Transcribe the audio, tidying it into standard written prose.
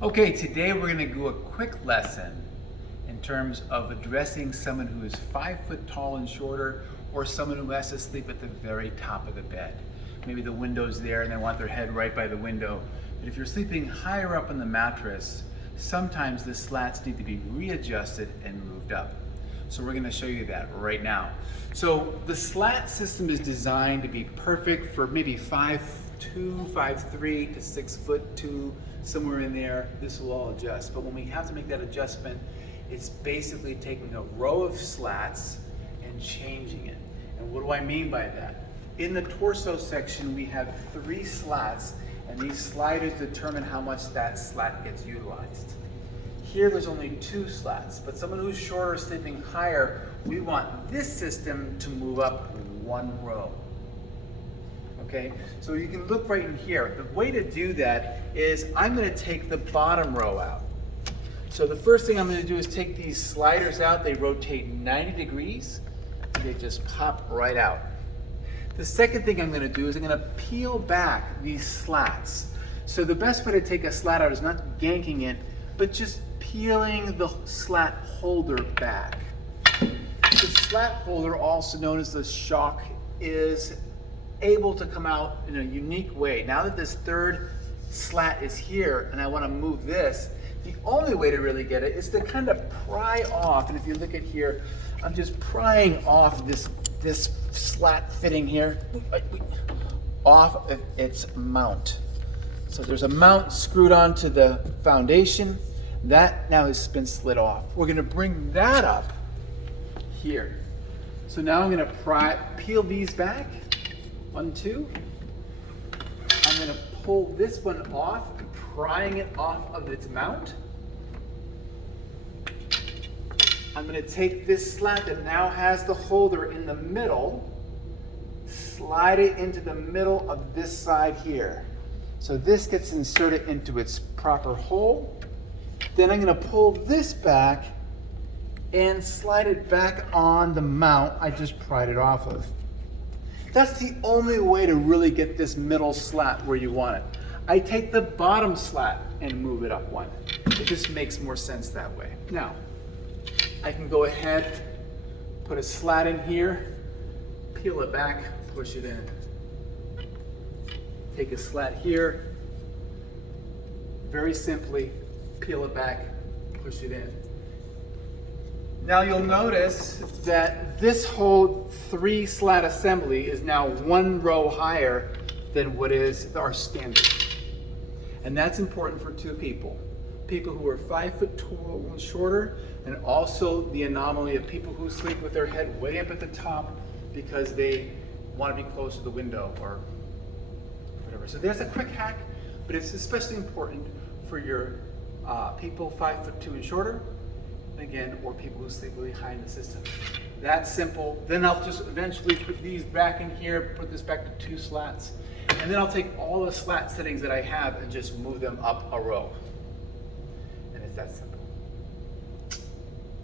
Okay, today we're going to do a quick lesson in terms of addressing someone who is 5 foot tall and shorter, or someone who has to sleep at the very top of the bed. Maybe the window's there and they want their head right by the window. But if you're sleeping higher up on the mattress, sometimes the slats need to be readjusted and moved up. So we're going to show you that right now. So the slat system is designed to be perfect for maybe 5'2", 5'3" to 6'2", somewhere in there. This will all adjust. But when we have to make that adjustment, it's basically taking a row of slats and changing it. And what do I mean by that? In the torso section, we have 3 slats, and these sliders determine how much that slat gets utilized. Here there's only 2 slats, but someone who's shorter, sleeping higher, we want this system to move up 1 row. Okay, so you can look right in here. The way to do that is I'm going to take the bottom row out. So the first thing I'm going to do is take these sliders out. They rotate 90 degrees. They just pop right out. The second thing I'm going to do is I'm going to peel back these slats. So the best way to take a slat out is not yanking it, but just peeling the slat holder back. The slat holder, also known as the shock, is able to come out in a unique way. Now that this third slat is here and I want to move this, the only way to really get it is to kind of pry off. And if you look at here, I'm just prying off this slat fitting here off of its mount. So there's a mount screwed onto the foundation. That now has been slid off. We're going to bring that up here. So now I'm going to peel these back. 1, 2. I'm going to pull this one off, prying it off of its mount. I'm going to take this slat that now has the holder in the middle, slide it into the middle of this side here. So this gets inserted into its proper hole. Then I'm going to pull this back and slide it back on the mount I just pried it off of. That's the only way to really get this middle slat where you want it. I take the bottom slat and move it up 1. It just makes more sense that way. Now, I can go ahead, put a slat in here, peel it back, push it in. Take a slat here, very simply peel it back, push it in. Now you'll notice that this whole 3 slat assembly is now 1 row higher than what is our standard. And that's important for 2 people. People who are 5 foot tall and shorter, and also the anomaly of people who sleep with their head way up at the top because they want to be close to the window or whatever. So there's a quick hack, but it's especially important for your people 5'2" and shorter, again, or people who sleep really high in the system. That's simple. Then I'll just eventually put these back in here, put this back to 2 slats, and then I'll take all the slat settings that I have and just move them up a row. And it's that simple.